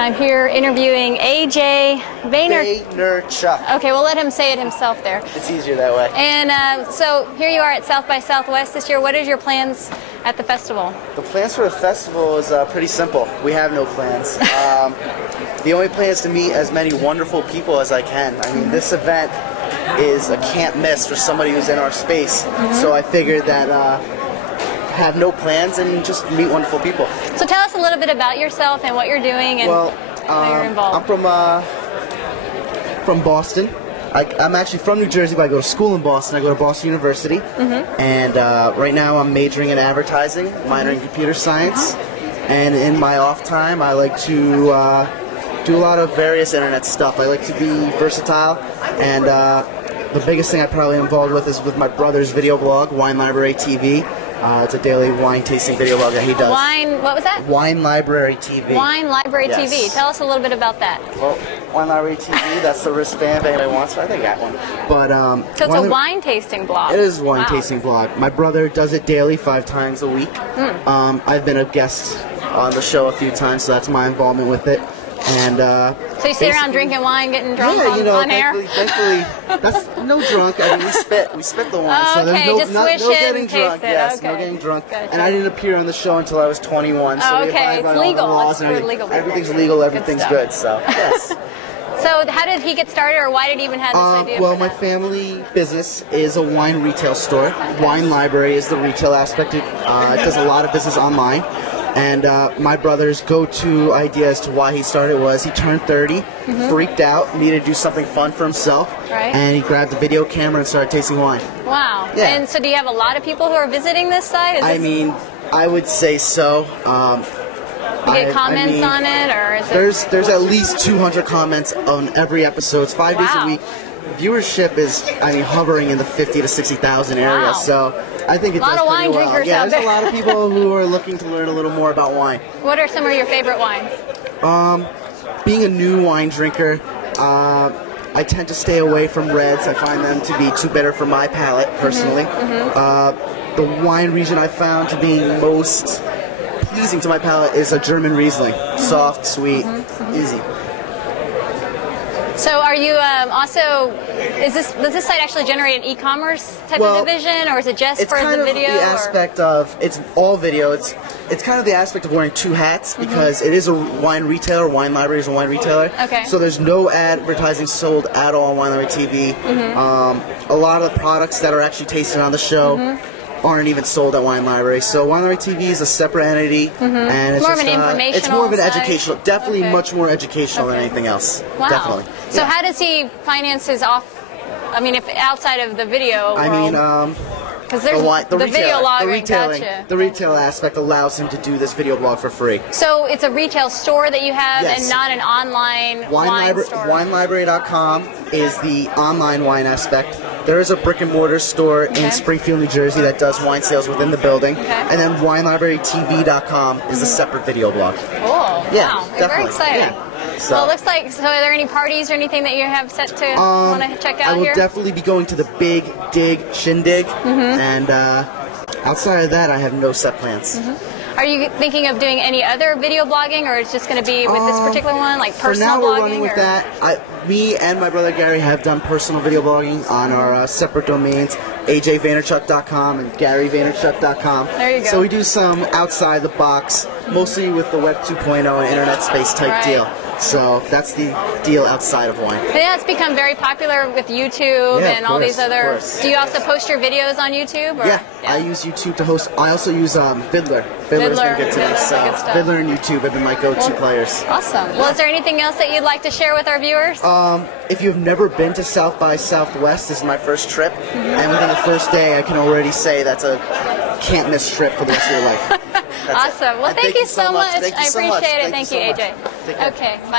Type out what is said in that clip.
I'm here interviewing AJ Vaynerchuk. Okay, we'll let him say it himself there. It's easier that way. And so here you are at South by Southwest this year. What is your plans at the festival? The plans for the festival is pretty simple. We have no plans. The only plan is to meet as many wonderful people as I can. I mean, this event is a can't miss for somebody who's in our space. So I figured that have no plans and just meet wonderful people. So tell us a little bit about yourself and what you're doing and how you're involved. I'm from Boston. I'm actually from New Jersey, but I go to school in Boston. I go to Boston University, and right now I'm majoring in advertising, minoring in computer science, and in my off time I like to do a lot of various internet stuff. I like to be versatile, and the biggest thing I'm probably involved with is with my brother's video blog, Wine Library TV. It's a daily wine tasting video blog that he does. What was that? Wine Library TV. Wine Library TV. Tell us a little bit about that. Well, Wine Library TV, that's the wristband if anybody wants, so I think I got one. But, so it's a wine tasting blog. It is a wine tasting blog. My brother does it daily, 5 times a week. I've been a guest on the show a few times, so that's my involvement with it. And so you sit around drinking wine, getting drunk on air? Thankfully, that's no drunk. I mean, we spit the wine, so there's no getting drunk. Yes, no getting drunk. Gotcha. And I didn't appear on the show until I was 21. So it's legal. It's legal. Everything's legal. Everything's good. So yes. So how did he get started, or why did he even have this idea? Well, my family business is a wine retail store. Wine Library is the retail aspect. It does a lot of business online. And my brother's go-to idea as to why he started was he turned 30, freaked out, needed to do something fun for himself, and he grabbed a video camera and started tasting wine. Wow. Yeah. And so do you have a lot of people who are visiting this site? I mean, I would say so. You get comments on it, or is there's at least 200 comments on every episode. It's 5 days a week. Viewership is, hovering in the 50 to 60,000 area. So I think it's a lot of wine drinkers out there. There's a lot of people who are looking to learn a little more about wine. What are some of your favorite wines? Being a new wine drinker, I tend to stay away from reds. I find them to be too bitter for my palate, personally. The wine region I found to be most pleasing to my palate is a German Riesling. Soft, sweet, easy. So are you also, does this site actually generate an e-commerce type of division, or is it just for the video? It's kind of the aspect of, it's all video. It's kind of the aspect of wearing 2 hats, because it is a wine retailer. Wine Library is a wine retailer. Okay. So there's no advertising sold at all on Wine Library TV. A lot of the products that are actually tasted on the show aren't even sold at Wine Library. So Wine Library TV is a separate entity, and it's more of an informational. It's more of an educational, definitely much more educational than anything else. Wow. Definitely. So how does he finance his if outside of the video world? Because there's the video logging. The retail aspect allows him to do this video blog for free. So it's a retail store that you have, and not an online wine store. WineLibrary.com is the online wine aspect. There is a brick and mortar store in Springfield, New Jersey that does wine sales within the building. And then WineLibraryTV.com is a separate video blog. Cool. Yeah, wow. Very exciting. Yeah. So, well, it looks like, so are there any parties or anything that you have set to want to check out here? I will definitely be going to the Big Dig Shindig, and outside of that, I have no set plans. Are you thinking of doing any other video blogging, or it's just going to be with this particular one, like personal blogging? For now, we're running with that. Me and my brother Gary have done personal video blogging on our separate domains, ajvaynerchuk.com and garyvaynerchuk.com. There you go. So we do some outside the box, mostly with the Web 2.0 and internet space type deal. So that's the deal outside of wine. Yeah, it's become very popular with YouTube and all these other. Do you also post your videos on YouTube? Or? Yeah, I use YouTube to host. I also use Viddler. Viddler's been good to me. So Viddler and YouTube have been my go-to players. Awesome. Well, is there anything else that you'd like to share with our viewers? If you've never been to South by Southwest, this is my first trip, and within the first day, I can already say that's a can't-miss trip for the rest of your life. Awesome. Well, thank you so much. I appreciate it. Thank you, AJ. Okay. Bye.